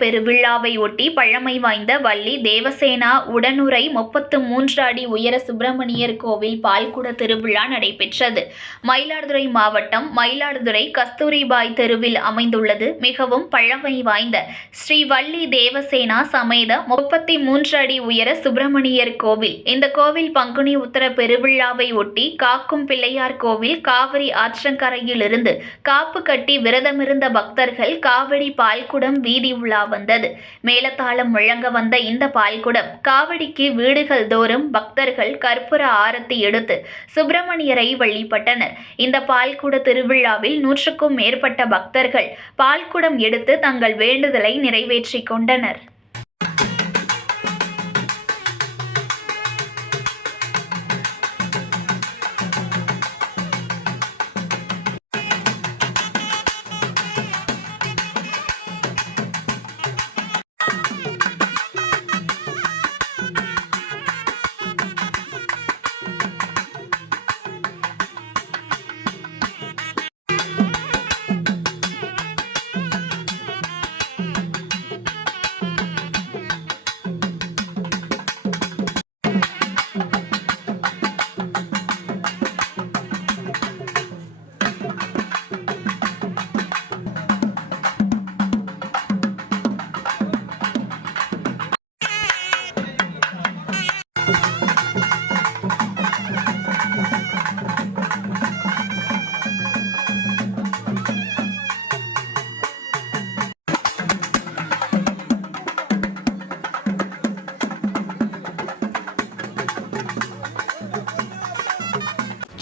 பெருவிழாவை ஒட்டி பழமை வாய்ந்த வள்ளி தேவசேனா உடனுறை 33 அடி உயர சுப்பிரமணியர் கோவில் பால்குட திருவிழா நடைபெற்றது. மயிலாடுதுறை மாவட்டம் மயிலாடுதுறை கஸ்தூரிபாய் தெருவில் அமைந்துள்ளது மிகவும் பழமை வாய்ந்த ஸ்ரீ வள்ளி தேவசேனா சமேத 33 அடி உயர சுப்பிரமணியர் கோவில். இந்த கோவில் பங்குனி உத்தர பெருவிழாவை ஒட்டி காக்கும் பிள்ளையார் கோவில் காவிரி ஆற்றங்கரையிலிருந்து காப்பு கட்டி விரதமிருந்த பக்தர்கள் காவடி பால்குடம் வீதி உலா வந்தது. மேளதாளம் முழங்க வந்த இந்த பால்குடம் காவடிக்கு வீடுகள் தோறும் பக்தர்கள் கற்பூர ஆரத்தி எடுத்து சுப்பிரமணியரை வழிபட்டனர். இந்த பால்குட திருவிழாவில் 100க்கும் மேற்பட்ட பக்தர்கள் பால்குடம் எடுத்து தங்கள் வேண்டுதலை நிறைவேற்றிக் கொண்டனர்.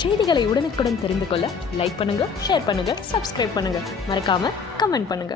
செய்திகளை உடனுக்குடன் தெரிந்து கொள்ள லைக் பண்ணுங்க, ஷேர் பண்ணுங்க, சப்ஸ்கிரைப் பண்ணுங்க, மறக்காம கமெண்ட் பண்ணுங்க.